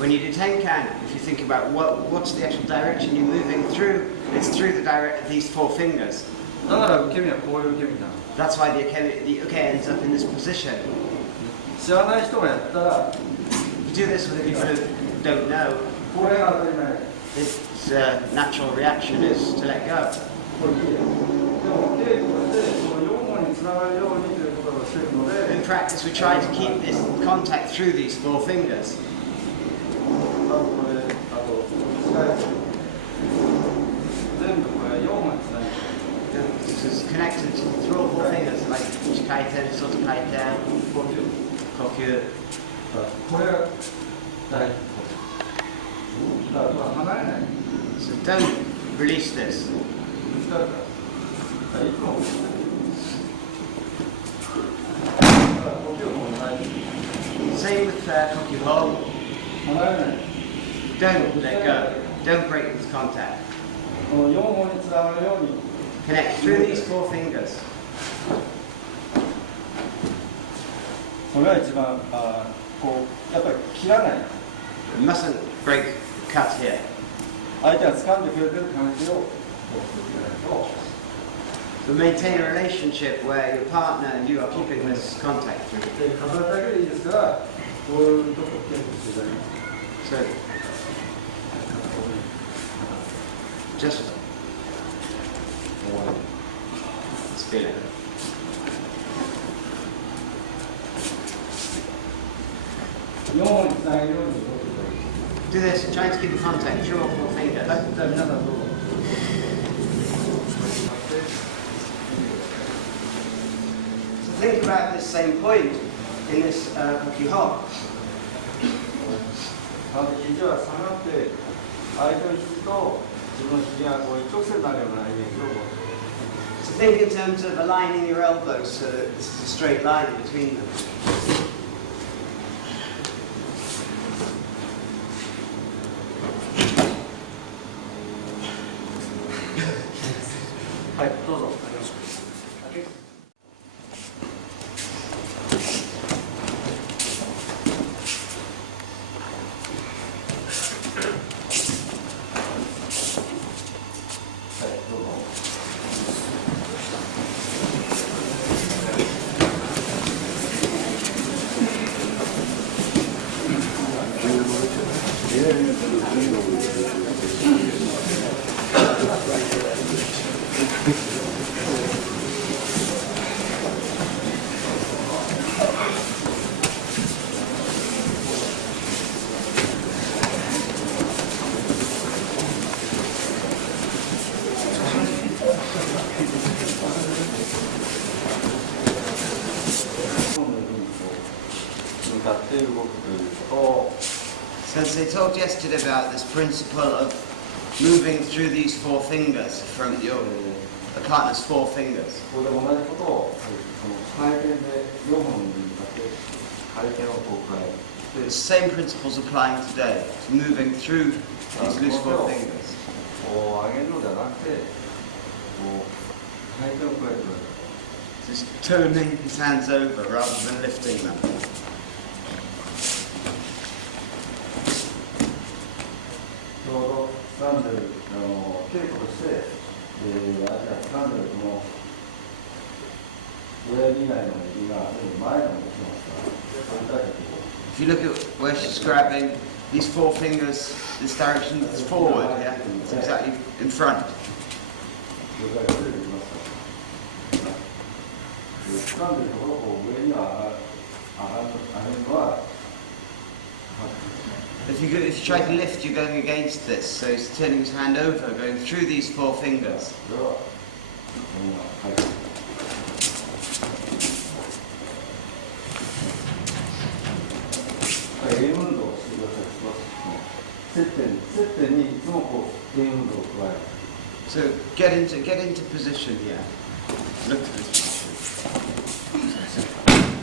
When you do tenkan, if you think about what's the actual direction you're moving through, it's through these four fingers. だから受け身はこういう受け身なの。 That's why the uke ends up in this position. 知らない人がやったら、 If you do this with people who don't know, これが当たり前。 its natural reaction is to let go. これいいよ。でも稽古してその4本につながるようにということをしているので、 In practice, we try to keep this contact through these four fingers. あとこれ、あと使えて全部これ4本につなげて、 This is connected through all four fingers, like shikaiten, sotokaiten, 呼吸。 kokyu. これが大事。だから離れない。 So don't release this. ぶつかるから。いつも。だから呼吸も大事。 Same with kokyu hold. 離れない。 Don't let go. Don't break this contact. この4本につながるように。 Connect through these four fingers. これが一番こうやっぱり切らない。 You mustn't break, cut here. 相手が掴んでくれてる関係をこう作っていかないと。 So maintain a relationship where your partner and you are keeping this contact through. で片手だけでいいですからこういうとこを稽古していただきます。 So just let's feel it. 4本につなげるように動いていただきます。 Do this, trying to keep the contact through all four fingers. はい、じゃあ皆さんどうぞ。 So think about this same point in this kokyu hold. 肘は下がって相手の肘と自分の肘がこう一直線になるようなイメージを持って。 So think in terms of aligning your elbows so that this is a straight line between them. はい、どうぞ。Since they talked yesterday about this principle of moving through these four fingers from your partner's four fingers. ここで同じことをその回転で4本の指に向かって回転をこう加える。 The same principles applying today, moving through these loose four fingers. こう上げるのではなくて、こう回転を加えてください。 Just turning his hands over rather than lifting them. ちょうど掴んでる稽古として、足が掴んでるこの親指以外の指が前の動きますから、それに対してこう。 If you look at where she's grabbing, these four fingers, this direction is forward, yeah? It's exactly in front. 掴んでるところを上には上げるのは If you try to lift, you're going against this. So he's turning his hand over, going through these four fingers. これは円運動をしてください。接点にいつもこう円運動を加える。 So get into position here. Look at this position.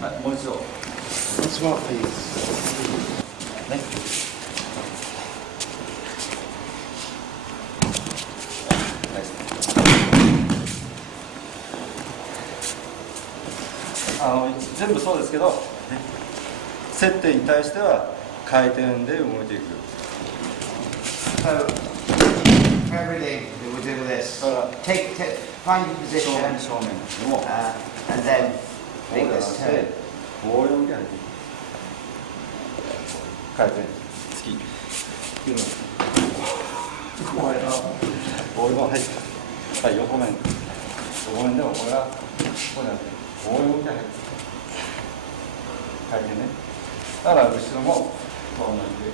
はい、もう一度。 Once more, please. 全部そうですけど、接点に対しては回転で動いていく。 So for everything, we'll do this. Find your 正面 position, 正面でも and then make this turn. 棒読みで入っていく。回転、突き。棒読み入った。はい、横面でもこれはここにあって棒読みで入って。 回転ね。だから後ろもこう同じで。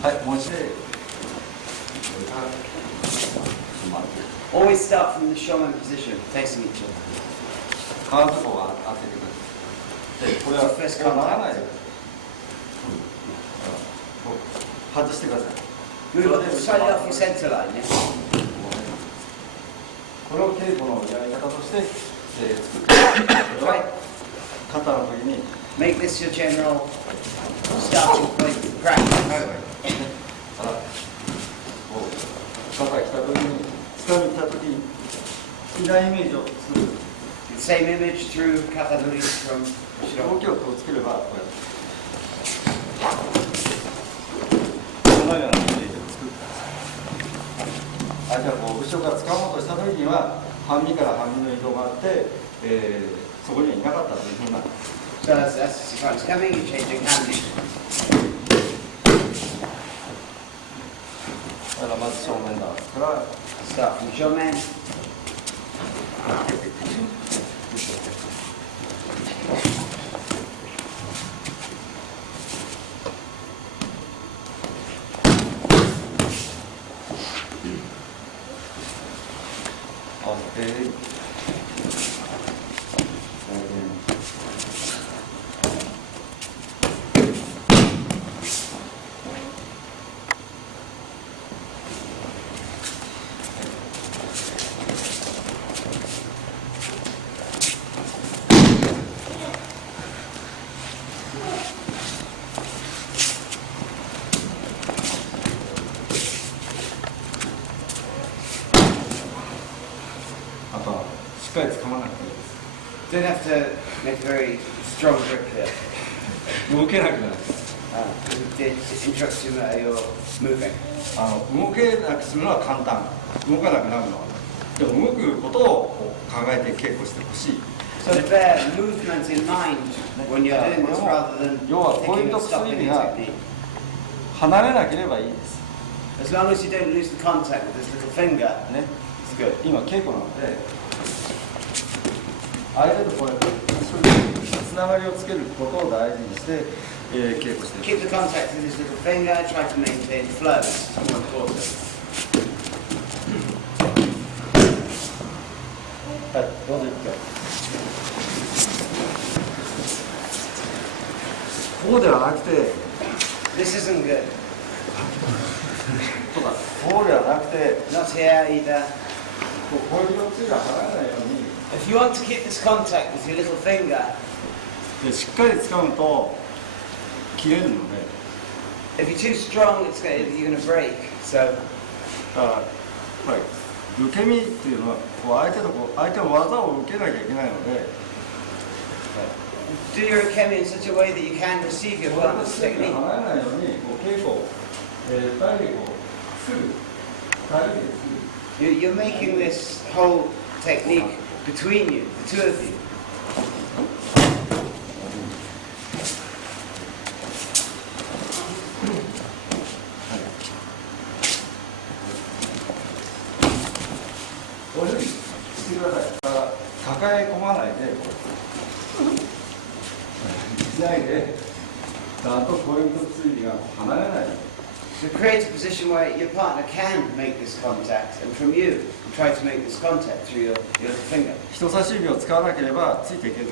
はい、もう一度。 Always start from the shomen position, facing each other. 皮のとこは当ててください。で、これはこうならないで。 外してください。 Move slightly off your center line, yeah? これを稽古のやり方として、作ってこれは肩の時に Make this your general starting point for practice. 肩来た時に掴み来た時に好きなイメージを作る。 Same image through katadori from 動きをこう作ればこのようなイメージを作って相手がこう後ろから掴もうとした時には半身から半身の移動があって、そこにはいなかったというふうな。 So that's if I was coming, you're changing hand. だからまず正面だから Start from shomen. Okay. あとはしっかり掴まなくていいです。 Don't have to make a very strong grip here. 動けなくなる。The instruction that you're moving. 動けなくするのは簡単、動かなくなるのは。でも動くことを考えて稽古してほしい。 So bear movement in mind when you're doing this rather than 要はポイン thinking ト of 薬 stopping 指 the が technique. 離れなければいいです。 As long as you don't lose the contact with this little finger, ね、 it's good. 今稽古なので、相手とこうやってつながりをつけることを大事にして、稽古してい Keep the contact with this little finger, try to maintain flow. It's more important. はい、どうぞ一回。こうではなくて、 This isn't good. とか、こうではなくて、 Not here either. こういうのついが離れないように、 If you want to keep this contact with your little finger, でしっかり掴むと切れるので、 if you're too strong, you're going to break. So だからやっぱり受け身っていうのはこう相手の技を受けなきゃいけないので、 do your ukemi in such a way that you can receive your こうやって partner's ステップ technique. が離れないようにこう稽古を、2人でこうすぐ2人ですぐ You're making this whole technique between you, the two of you. こういうふうにしてください。だから抱え込まないで、しないで、ちゃんとこういう薬が離れない。 So create a position where your partner can make this contact, and from you, try to make this contact through your little finger. 人差し指を使わなければついていける。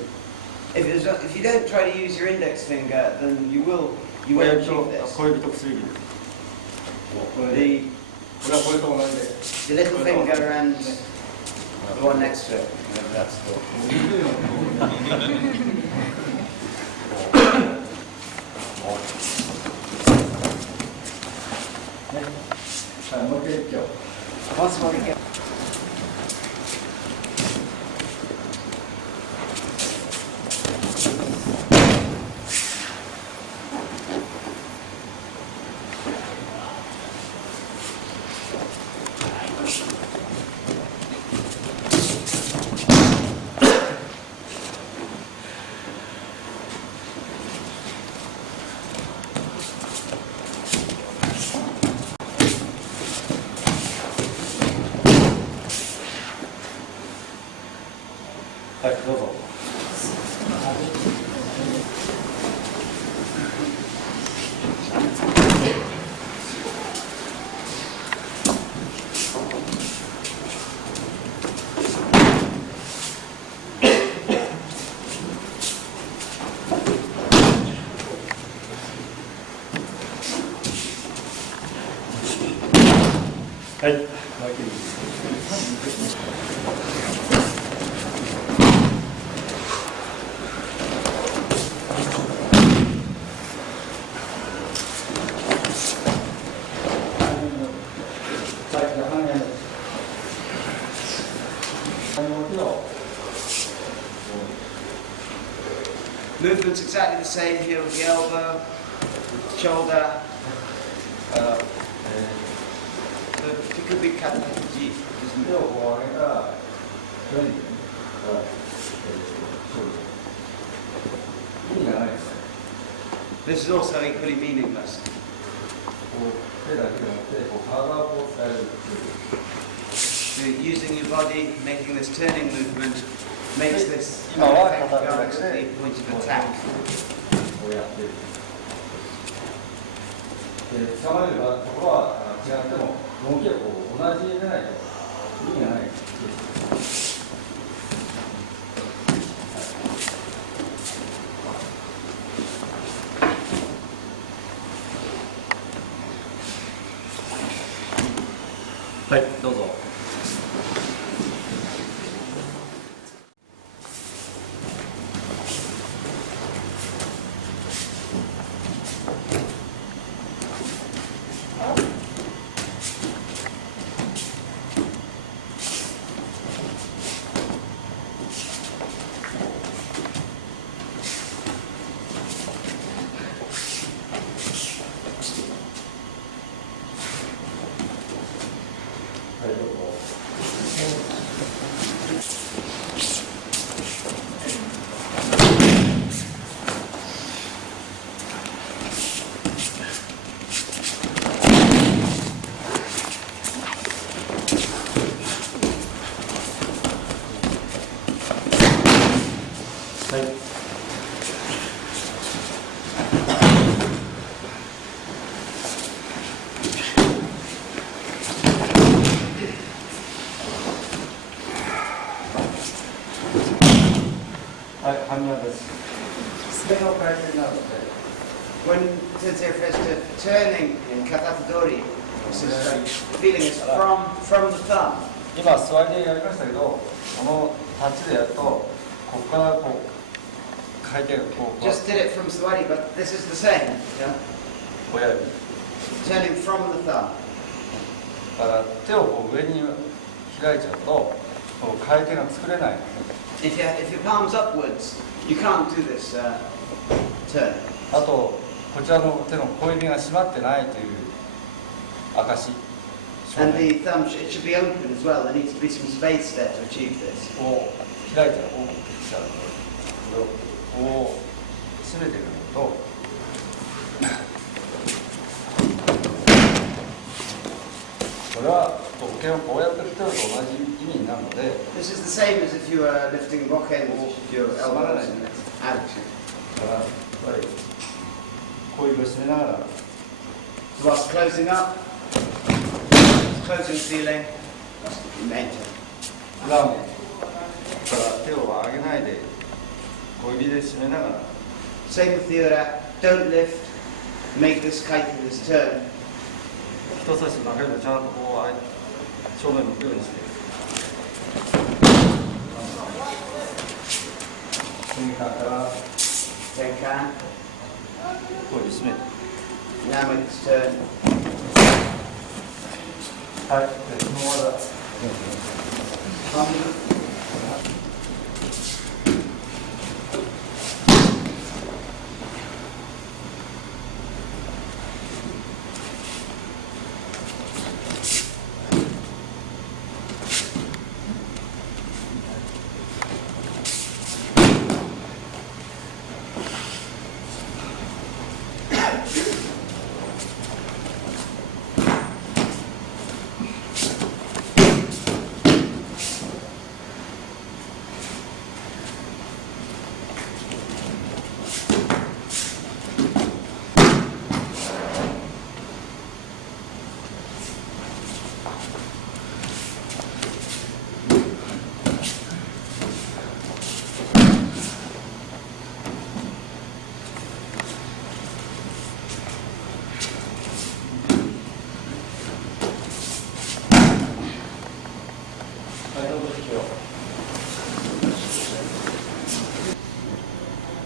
If you don't try to use your index finger, then you won't 小指 achieve と this. 小指と薬指です。これで、これはこれと同じで。 The little finger and the one next to it. Whatever that's called. はい、もう一回今日。 Once more again. Hi. はい、どうぞ。はい、もう一回。Movement's exactly the same here with the elbow, shoulder. It could be cut like a G. 手をこう上げたら、上に、意味がないですね。 This is also equally meaningless. こう手だけでなくて、こう体をこう伝える。 So using your body, making this turning movement, makes this 今は effect 片手だ regardless け of で the point of attack. こうやってる。で、捕まえるところは違っても、動きはこう同じでないと意味がない。はい、どうぞ。般若です。手の回転なので、 When Sensei refers to turning in katatadori, this is like feeling it from the thumb. 今座りでやりましたけど、この立ちでやると、ここからこう回転がこう Just did it from Swadi, but this is the same. Yeah? 親指 Turning from the thumb. だから手をこう上に開いちゃうと、こう回転が作れない。 If your palm's upwards, you can't do this turn. あとこちらの手の小指が締まってないという証。 And the thumb, it should be open as well. There needs to be some space there to achieve this. こう開いたらこうしたらこれをこう締めてくるとこれは手をこうやって振ってると同じ意味になるので This is the same as if you were lifting bokken with your elbows and out. だからやっぱり小指を締めながら So whilst closing up, closing feeling, enter. 裏面から手を上げないで小指で締めながら Same with the ura. Don't lift. Make this kite in this turn. 人差し曲げるとちゃんとこう正面向くようにして瞬間から Tenkan. 小指締めて Now make this turn. はい、でその技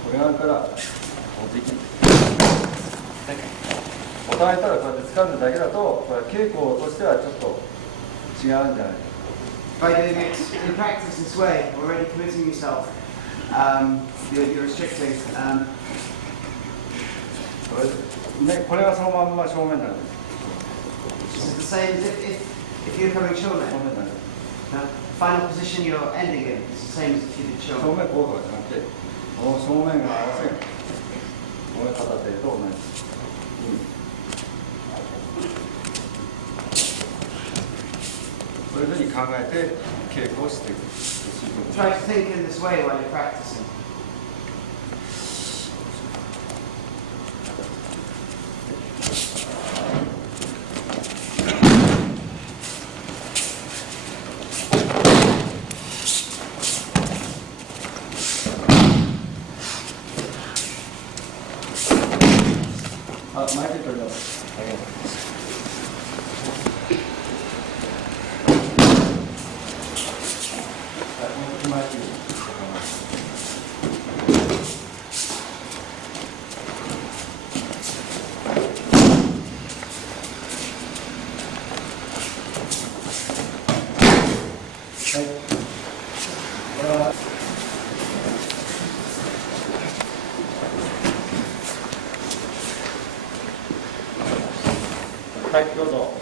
これ側からこうできるボタン開いたらこうやって掴んだだけだとこれ稽古としてはちょっと違うんじゃないか By doing it in practice this way, already committing yourself, you're restricting. これがそのまんま正面なんです This is the same as if you're coming 正 shoulder. 面なんです Final position you're ending in is the same as if you did 正 shoulder. 面こうとかじゃなくてこの正面が合わせるこの片手と同じ、こういうふうに考えて稽古をしていく Try to think in this way while you're practicing.はい、どうぞ。